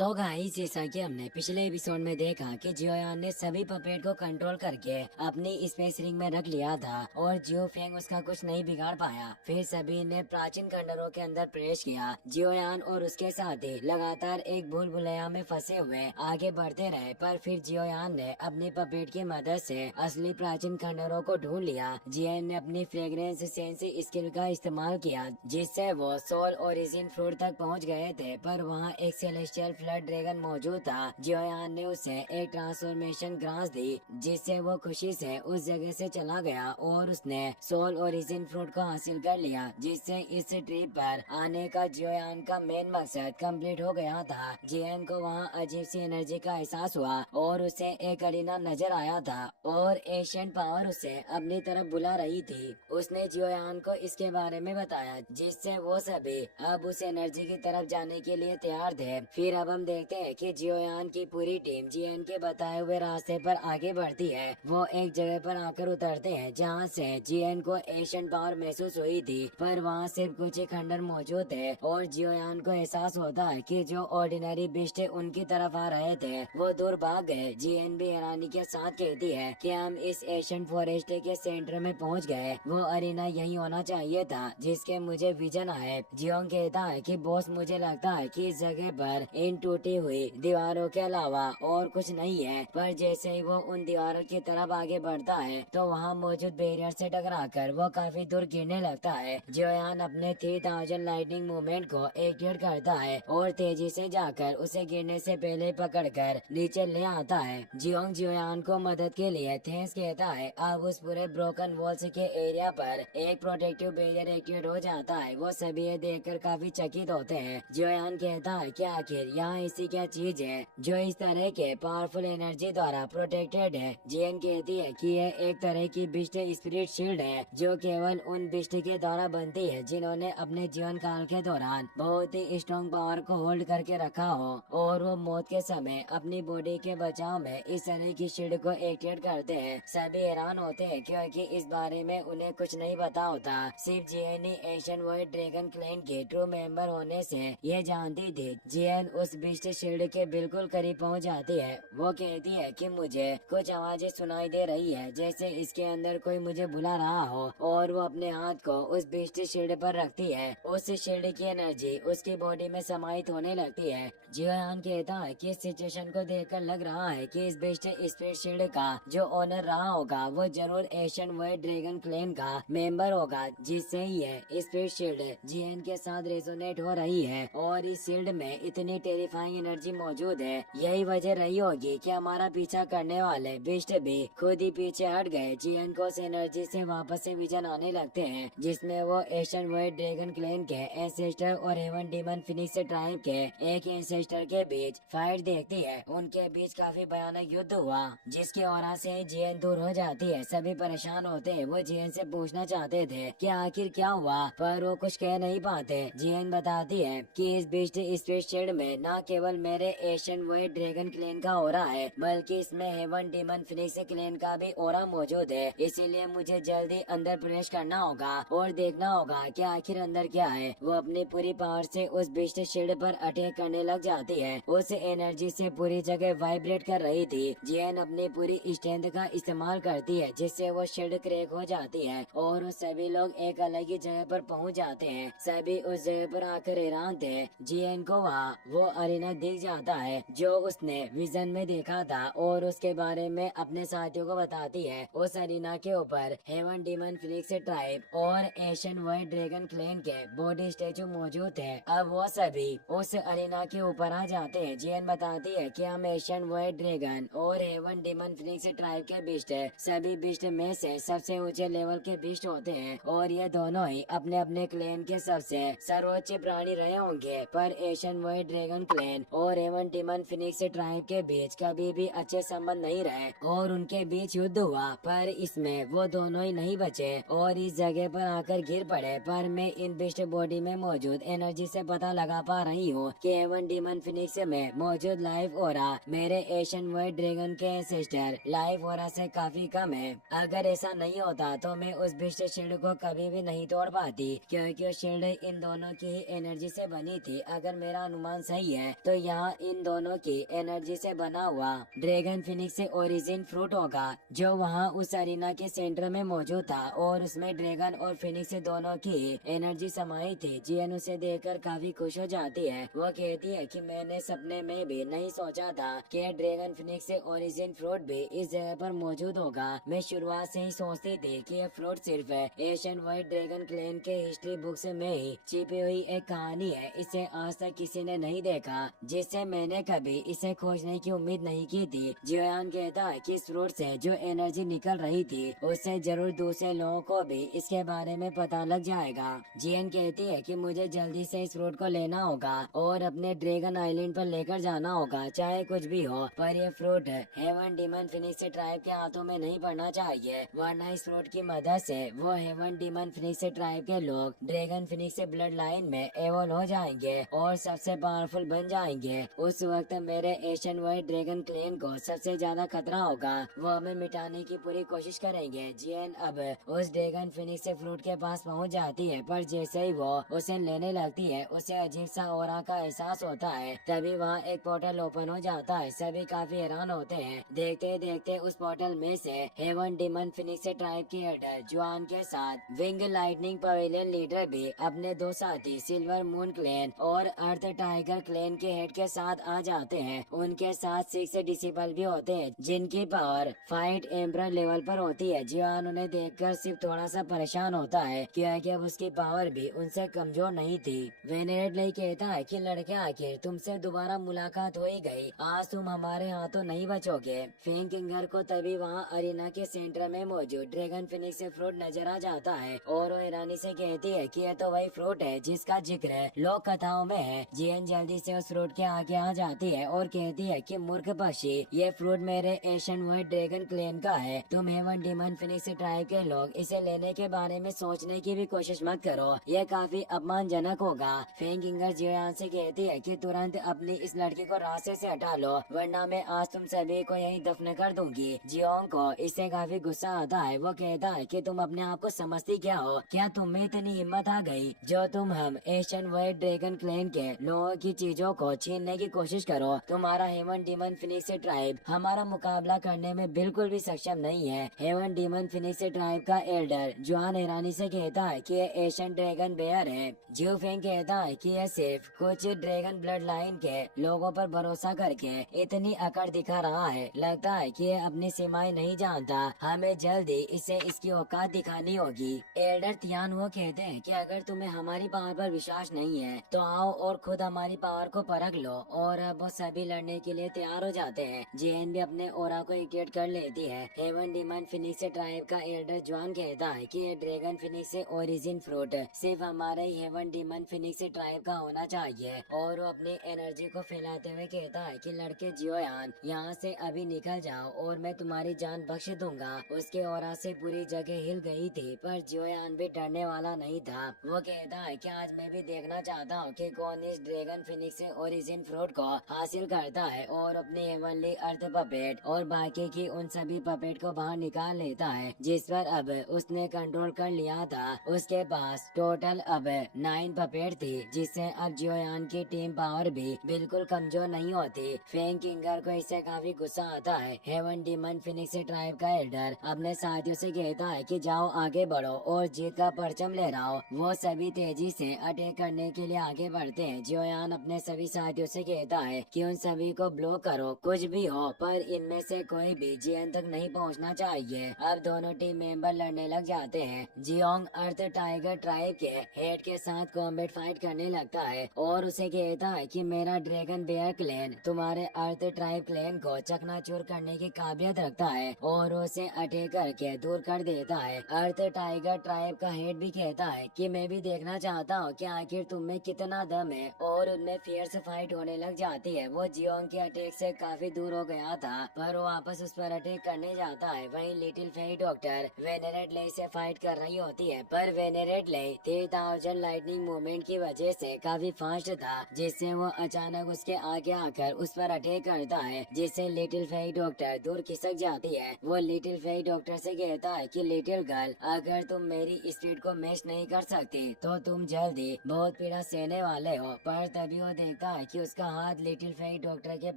So guys, जैसा कि हमने पिछले एपिसोड में देखा कि जियोयान ने सभी पपेट को कंट्रोल करके अपनी स्पेस रिंग में रख लिया था और जियो फेंग उसका कुछ नहीं बिगाड़ पाया। फिर सभी ने प्राचीन खंडरों के अंदर प्रवेश किया। जियोयान और उसके साथी लगातार एक भूल भुलैया में फंसे हुए आगे बढ़ते रहे, पर फिर जियोयान ने अपनी पपेट की मदद से असली प्राचीन खंडरों को ढूंढ लिया। जियन ने अपनी फ्रेग्रेंस सेंस स्किल का इस्तेमाल किया, जिससे वो सोल ओरिजिन फ्रूट तक पहुंच गए थे, पर वहां एक सेलेस्टियल फ्लड ड्रैगन मौजूद था। जियोयान ने उसे एक ट्रांसफॉर्मेशन ग्रास दी, जिससे वो खुशी से उस जगह से चला गया और उसने सोल ओरिजिन फ्रूट को हासिल कर लिया, जिससे इस ट्रिप पर आने का जियोयान का मेन मकसद कंप्लीट हो गया था। जियन को वहाँ अजीब सी एनर्जी का एहसास हुआ और उसे एक अरीना नजर आया था और एशियन पावर उसे अपनी तरफ बुला रही थी। उसने जियोयान को इसके बारे में बताया, जिससे वो सभी अब उस एनर्जी की तरफ जाने के लिए तैयार थे। फिर अब हम देखते हैं कि जियोयान की पूरी टीम जियन के बताए हुए रास्ते पर आगे बढ़ती है। वो एक जगह पर आकर उतरते हैं जहाँ से जियन को एशियन पावर महसूस हुई थी, पर वहाँ सिर्फ कुछ ही खंडर मौजूद थे और जियोयान को एहसास होता है कि जो ऑर्डिनरी बिस्ट उनकी तरफ आ रहे थे वो दूर भाग गए। जियन भी हैरानी के साथ कहती है कि हम इस एशियन फॉरेस्ट के सेंटर में पहुँच गए। वो अरीना यही होना चाहिए था जिसके मुझे विजन आए। जियोंग कहता है कि बॉस, मुझे लगता है कि इस जगह पर इन टूटी हुई दीवारों के अलावा और कुछ नहीं है। पर जैसे ही वो उन दीवारों की तरफ आगे बढ़ता है तो वहाँ मौजूद बैरियर से टकराकर वो काफी दूर गिरने लगता है। जियोयान अपने 3000 लाइटनिंग मूवमेंट को एक्टिवेट करता है और तेजी से जाकर उसे गिरने से पहले पकड़कर नीचे ले आता है। जियोंग जियोयान को मदद के लिए थैंक्स कहता है। अब उस पूरे ब्रोकन वॉल्स के एरिया पर एक प्रोटेक्टिव बैरियर एक्टिवेट हो जाता है। वो सभी ये देखकर काफी चकित होते हैं। जियोयान कहता है कि आखिर यहाँ ऐसी क्या चीज है जो इस तरह के पावरफुल एनर्जी द्वारा प्रोटेक्टेड है। जियन कहती है कि यह एक तरह की बिस्ट स्पिरिट शील्ड है जो केवल उन बिस्ट के द्वारा बनती है जिन्होंने अपने जीवन काल के दौरान बहुत ही स्ट्रॉन्ग पावर को होल्ड करके रखा हो और वो मौत के समय अपनी बॉडी के बचाव में इस तरह की शील्ड को एक्टिवेट करते हैं। सभी हैरान होते हैं क्योंकि इस बारे में उन्हें कुछ नहीं पता होता। सिर्फ जियन ही एशियन वाइट ड्रैगन क्लैन के ट्रू मेंबर होने से ये जानती थी। जियन उस बिस्ट शील्ड के बिल्कुल करीब पहुंच जाती है। वो कहती है कि मुझे कुछ आवाजें सुनाई दे रही है, जैसे इसके अंदर कोई मुझे बुला रहा हो, और वो अपने हाथ को उस बिस्ट शील्ड पर रखती है। उस शील्ड की एनर्जी उसकी बॉडी में समाहित होने लगती है। जियोयान कहता है कि इस सिचुएशन को देखकर लग रहा है कि इस बिस्ट स्पिरिट शील्ड का जो ओनर रहा होगा वो जरूर एशियन वाइट ड्रैगन क्लैन का मेंबर होगा, जिससे ये स्पिरिट शील्ड जियन के साथ रेजोनेट हो रही है और इस शील्ड में इतनी टेरिफाइंग एनर्जी मौजूद है। यही वजह रही होगी कि हमारा पीछा करने वाले बिस्ट भी खुद ही पीछे हट गए। जियन को उस एनर्जी से वापस से विजन आने लगते हैं, जिसमें वो एशियन वाइट ड्रैगन क्लैन के एंसेस्टर और हेवन डीमन फिनिक्स ट्राइब के एक एंसेस्टर के बीच फाइट देखती है। उनके बीच काफी भयानक युद्ध हुआ, जिसकी ओर से जियन दूर हो जाती है। सभी परेशान होते हैं। वो जियन से पूछना चाहते थे कि आखिर क्या हुआ, पर वो कुछ कह नहीं पाते। जियन बताती है कि इस बिस्ट स्पिरिट शील्ड में न केवल मेरे एशियन वाइट ड्रैगन क्लैन का ओरा है, बल्कि इसमें हेवन डीमन फिनिक्स क्लैन का भी ओरा मौजूद है। इसीलिए मुझे जल्दी अंदर प्रवेश करना होगा और देखना होगा कि आखिर अंदर क्या है। वो अपनी पूरी पावर से उस बिस्ट शील्ड पर अटैक करने लग जाती है। उस एनर्जी से पूरी जगह वाइब्रेट कर रही थी। जियन अपनी पूरी स्ट्रेंथ का इस्तेमाल करती है, जिससे वो शील्ड क्रैक हो जाती है और उस सभी लोग एक अलग ही जगह पर पहुंच जाते हैं। सभी उस जगह पर आकर हैरान थे। जियन को वहाँ वो अरीना दिख जाता है जो उसने विजन में देखा था और उसके बारे में अपने साथियों को बताती है। उस अरीना के ऊपर हेवन डीमन फिनिक्स ट्राइब और एशियन वाइट ड्रैगन क्लैन के बॉडी स्टेचू मौजूद है। अब वो सभी उस अरीना के ऊपर आ जाते हैं। जियन बताती है कि हम एशियन वाइट ड्रैगन और हेवन डीमन फिनिक्स ट्राइब के बिस्ट सभी बिस्ट में से सबसे ऊंचे लेवल के बिस्ट होते हैं और ये दोनों ही अपने अपने क्लैन के सबसे सर्वोच्च प्राणी रहे होंगे। पर एशियन वाइट ड्रैगन क्लैन और हेवन डीमन फिनिक्स ट्राइब के बीच कभी भी अच्छे संबंध नहीं रहे और उनके बीच युद्ध हुआ, पर इसमें वो दोनों ही नहीं बचे और इस जगह पर आकर गिर पड़े। पर मैं इन बिस्ट बॉडी में मौजूद एनर्जी से पता लगा पा रही हूँ कि हेवन डीमन फिनिक्स में मौजूद लाइफ ओरा मेरे एशियन वाइट ड्रैगन के एंसेस्टर लाइफ ओरा से काफी कम है। अगर ऐसा नहीं होता तो मैं उस बिस्ट शील्ड को कभी भी नहीं तोड़ पाती, क्योंकि शील्ड इन दोनों की ही एनर्जी से बनी थी। अगर मेरा अनुमान सही है है तो यहाँ इन दोनों की एनर्जी से बना हुआ ड्रैगन फिनिक्स से ओरिजिन फ्रूट होगा जो वहाँ उस अरीना के सेंटर में मौजूद था और उसमें ड्रैगन और फिनिक्स दोनों की एनर्जी समाई थी। जियन उसे देखकर काफी खुश हो जाती है। वो कहती है कि मैंने सपने में भी नहीं सोचा था कि ड्रैगन फिनिक्स से ओरिजिन फ्रूट भी इस जगह पर मौजूद होगा। मैं शुरुआत से ही सोचती थी कि यह फ्रूट सिर्फ एशियन व्हाइट ड्रैगन क्लैन के हिस्ट्री बुक्स में ही छिपी हुई एक कहानी है। इसे आज तक किसी ने नहीं देखा, जिससे मैंने कभी इसे खोजने की उम्मीद नहीं की थी। जियोयान कहता है कि इस फ्रूट से जो एनर्जी निकल रही थी उससे जरूर दूसरे लोगों को भी इसके बारे में पता लग जाएगा। जियन कहती है कि मुझे जल्दी से इस फ्रूट को लेना होगा और अपने ड्रैगन आइलैंड पर लेकर जाना होगा, चाहे कुछ भी हो। पर ये fruit heaven demon phoenix tribe के हाथों में नहीं पड़ना चाहिए, वरना इस फ्रूट की मदद से वो हेवन डीमन फिनिक्स ट्राइब के लोग ड्रैगन फिनिक्स ब्लड लाइन में एवोल्व हो जाएंगे और सबसे पावरफुल बन जाएंगे। उस वक्त मेरे एशियन व्हाइट ड्रैगन क्लैन को सबसे ज्यादा खतरा होगा। वो हमें मिटाने की पूरी कोशिश करेंगे। जियन अब उस ड्रैगन फिनिक्स फ्रूट के पास पहुंच जाती है, पर जैसे ही वो उसे लेने लगती है उसे अजीब सा ऑरा का एहसास होता है। तभी वहाँ एक पोर्टल ओपन हो जाता है। सभी काफी हैरान होते हैं। देखते देखते उस पोर्टल में से हेवन डीमन फिनिक्स ट्राइब के हेडर जुआन के साथ विंग लाइटनिंग पवेलियन लीडर भी अपने दो साथी सिल्वर मून क्लैन और अर्थ टाइगर क्लैन के हेड के साथ आ जाते हैं। उनके साथ 6 डिसिबल भी होते हैं जिनकी पावर फाइट एम्पर लेवल पर होती है। जुआन उन्हें देखकर सिर्फ थोड़ा सा परेशान होता है क्योंकि अब उसकी पावर भी उनसे कमजोर नहीं थी। वेनेरेट नहीं कहता है कि लड़के आखिर तुमसे दोबारा मुलाकात हो ही गई, आज तुम हमारे हाथों नहीं बचोगे। फेंग किंगर को तभी वहाँ अरीना के सेंटर में मौजूद ड्रैगन फिनिक्स फ्रूट नजर आ जाता है और वो ईरानी से कहती है कि यह तो वही फ्रूट है जिसका जिक्र लोक कथाओं में है। जियन जल्दी से उस फ्रूट के आगे आ जाती है और कहती है कि मूर्ख पक्षी, ये फ्रूट मेरे एशियन व्हाइट ड्रैगन क्लैन का है। तुम हेवन डीमन फिनिक्स ट्राइब के लोग इसे लेने के बारे में सोचने की भी कोशिश मत करो, यह काफी अपमानजनक होगा। फेंग किंगर जियोयान से कहती है कि तुरंत अपनी इस लड़की को रास्ते से हटा लो, वरना मैं आज तुम सभी को यहीं दफन कर दूंगी। जियोंग को इससे काफी गुस्सा आता है। वो कहता है कि तुम अपने आप को समझती क्या हो? क्या तुम में इतनी हिम्मत आ गई जो तुम हम एशियन व्हाइट ड्रैगन क्लैन के लोगों की चीजों को छीनने की कोशिश करो? तुम्हारा हेवन डीमन फिनिक्स ट्राइब हमारा मुकाबला करने में बिल्कुल भी सक्षम नहीं है। हेवन डीमन फिनिक्स ट्राइब का एल्डर जुआन ईरानी से कहता है कि यह एशियन ड्रैगन बेयर है। जियो फेंग कहता है कि यह सिर्फ कुछ ड्रैगन ब्लड लाइन के लोगों पर भरोसा करके इतनी अकड़ दिखा रहा है। लगता है कि यह अपनी सीमाएं नहीं जानता। हमें जल्दी इसे इसकी औकात दिखानी होगी। एल्डर तियान वो कहते हैं कि अगर तुम्हें हमारी पावर पर विश्वास नहीं है तो आओ और खुद हमारी पावर को परख लो। और अब वो सभी लड़ने के लिए तैयार हो जाते हैं। जेन भी अपने ओरा को एक्टिवेट कर लेती है। हेवन डीमन फिनिक्स ट्राइब का एल्डर जुआन कहता है कि ये ड्रैगन फिनिक्स ओरिजिन फ्रूट सिर्फ हमारे हेवन डीमन फिनिक्स ट्राइब का होना चाहिए। और वो अपनी एनर्जी को फैलाते हुए कहता है कि लड़के जियोयान, यहाँ से अभी निकल जाओ और मैं तुम्हारी जान बख्श दूंगा। उसके ओरा से पूरी जगह हिल गई थी, पर जियोयान भी डरने वाला नहीं था। वो कहता है कि आज मैं भी देखना चाहता हूँ कि कौन इस ड्रैगन फिनिक्स ओरिजिन फ्रूट को हासिल करता है और अपनी हेवनली अर्थ पपेट और बाकी की उन सभी पपेट को बाहर निकाल लेता है जिस पर अब उसने कंट्रोल कर लिया था। उसके पास टोटल अब 9 पपेट थी, जिससे अब जियोयान की टीम पावर भी बिल्कुल कमजोर नहीं होती। फेंग किंगर को इससे काफी गुस्सा आता है। हेवन डीमन फिनिक्स ट्राइब का एल्डर अपने साथियों से कहता है कि जाओ आगे बढ़ो और जीत का परचम लहराओ। वो सभी तेजी से अटैक करने के लिए आगे बढ़ते हैं। जियोयान अपने सभी साथियों से कहता है कि उन सभी को ब्लॉक करो, कुछ भी हो, पर इनमें से कोई भी जियन तक नहीं पहुंचना चाहिए। अब दोनों टीम मेंबर लड़ने लग जाते हैं। जियोंग अर्थ टाइगर ट्राइब के हेड के साथ कॉम्बैट फाइट करने लगता है और उसे कहता है कि मेरा ड्रैगन बेयर क्लैन तुम्हारे अर्थ ट्राइब क्लैन को चकनाचूर करने की काबिलियत रखता है और उसे अटैक करके दूर कर देता है। अर्थ टाइगर ट्राइब का हेड भी कहता है कि मैं भी देखना चाहता हूँ कि आखिर तुम में कितना दम है, और उनमें फियर्स फाइट होने लग जाती है। वो जियोंग के अटैक से काफी दूर हो गया था, पर वो वापस उस पर अटैक करने जाता है। वहीं लिटिल फेरी डॉक्टर वेनेरेट ले से फाइट कर रही होती है, पर वेनेरेट ले 3000 लाइटनिंग मूवमेंट की वजह से काफी फास्ट था, जिससे वो अचानक उसके आगे आकर उस पर अटैक करता है, जिससे लिटिल फेरी डॉक्टर दूर खिसक जाती है। वो लिटिल फेरी डॉक्टर से कहता है कि लिटिल गर्ल, अगर तुम मेरी स्पीड को मैच नहीं कर सकती तो तुम जल्दी बहुत पीड़ा सहने वाले हो। पर तभी वो देखता है कि उसका हाथ लिटिल फेंग डॉक्टर के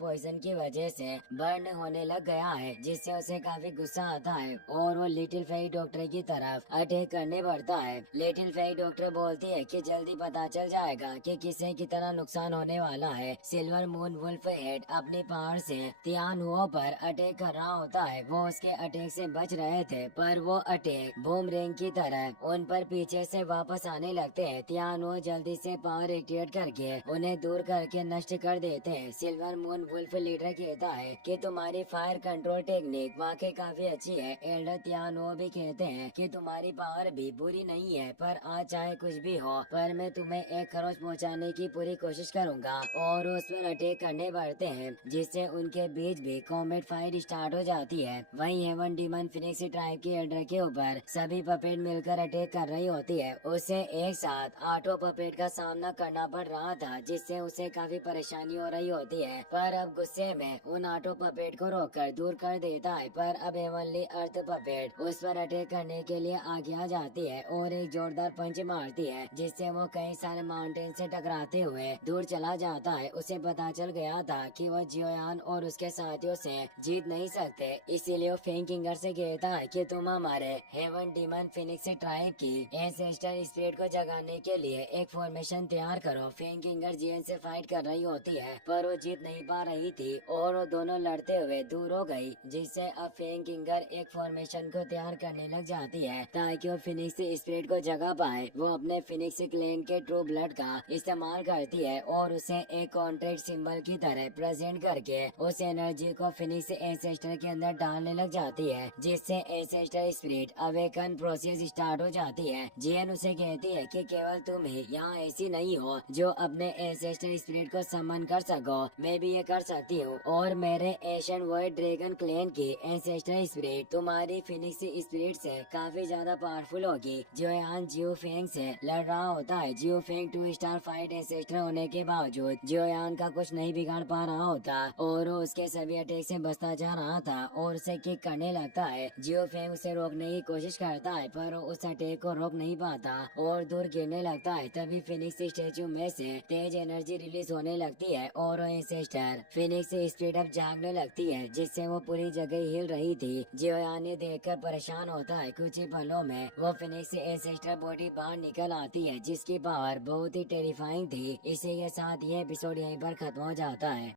पॉइजन की वजह से बर्न होने लग गया है, जिससे उसे काफी गुस्सा आता है और वो लिटिल फेंग डॉक्टर की तरफ अटैक करने बढ़ता है। लिटिल फेंग डॉक्टर बोलती है कि जल्दी पता चल जाएगा कि किसे कितना नुकसान होने वाला है। सिल्वर मून वुल्फ हेड अपनी पावर से तियानुओ पर अटैक कर रहा होता है। वो उसके अटैक से बच रहे थे, पर वो अटैक बूमरैंग की तरह उन पर पीछे से वापस आने लगते हैं। तियानुओ जल्दी से पावर एक्टिवेट करके उन्हें दूर करके नष्ट कर देते हैं। सिल्वर मून वुल्फ लीडर कहता है कि तुम्हारी फायर कंट्रोल टेक्निक वाकई काफी अच्छी है। एल्डर तियानुओ भी कहते हैं कि तुम्हारी पावर भी बुरी नहीं है, पर आज चाहे कुछ भी हो, पर मैं तुम्हें एक खरोच पहुंचाने की पूरी कोशिश करूंगा। और उस पर अटैक करने बढ़ते हैं, जिससे उनके बीच भी कॉमेट फाइट स्टार्ट हो जाती है। वहीं हेवन डीमन फिनिक्स ट्राइब के एल्डर के ऊपर सभी पपेट मिलकर अटैक कर रही होती है। उसे एक साथ 8 पपेट का सामना करना पड़ रहा था, जिससे उसे काफी परेशानी हो रही होती है। पर अब गुस्से में उन 8 पपेट को रोककर दूर कर देता है। पर अब हेवनली अर्थ पपेट उस पर अटैक करने के लिए आगे आ जाती है और एक जोरदार पंच मारती है, जिससे वो कई सारे माउंटेन से टकराते हुए दूर चला जाता है। उसे पता चल गया था कि वो जियोयान और उसके साथियों से जीत नहीं सकते, इसीलिए वो फेंग किंगर से कहता है कि तुम हमारे हेवन डीमन फिनिक्स ट्राइब की एंसेस्टर स्पिरिट को जगाने के लिए एक फॉर्मेशन तैयार करो। फेंग किंगर जियन से फाइट कर रही होती है, पर वो जीत नहीं पा रही थी और वो दोनों लड़ते हुए दूर हो गई, जिससे अब फेंग किंगर एक फॉर्मेशन को तैयार करने लग जाती है ताकि वो फिनिक्स स्पिरिट को जगा पाए। वो अपने फिनिक्स क्लैन के ट्रू ब्लड का इस्तेमाल करती है और उसे एक कॉन्ट्रैक्ट सिंबल की तरह प्रेजेंट करके उस एनर्जी को फिनिक्स एंसेस्टर के अंदर डालने लग जाती है, जिससे ancestor spirit awaken process start हो जाती है। जियन उसे कहती है कि केवल तुम ही यहाँ ऐसी नहीं हो जो अपने एंसेस्टर स्पिरिट को समन कर सको, मैं भी ये कर सकती हूँ और मेरे एशियन वॉइड ड्रैगन क्लैन की एंसेस्टर स्पिरिट तुम्हारी फिनिक्स स्पिरिट से काफी ज्यादा पावरफुल होगी। जियोयान जियो फेंग से लड़ रहा होता है। जियो फेंग 2 स्टार फाइट एंसेस्टर होने के बावजूद जियोयान का कुछ नहीं बिगाड़ पा रहा होता और वो उसके सभी अटैक से बचता जा रहा था और उसे किक करने लगता है। जियो फेंग उसे रोकने की कोशिश करता है, पर उस अटैक को रोक नहीं पाता और दूर गिरने लगता है। तभी फिनिक्स स्टेचू में से तेज एनर्जी रिलीज होने लगती है और एंसेस्टर फिनिक्स स्पिरिट अब जागने लगती है, जिससे वो पूरी जगह हिल रही थी। जियोयान ने देखकर परेशान होता है। कुछ ही पलों में वो फिनिक्स एंसेस्टर बॉडी बाहर निकल आती है, जिसकी पावर बहुत ही टेरिफाइंग थी। इसी के साथ ये एपिसोड यहीं पर खत्म हो जाता है।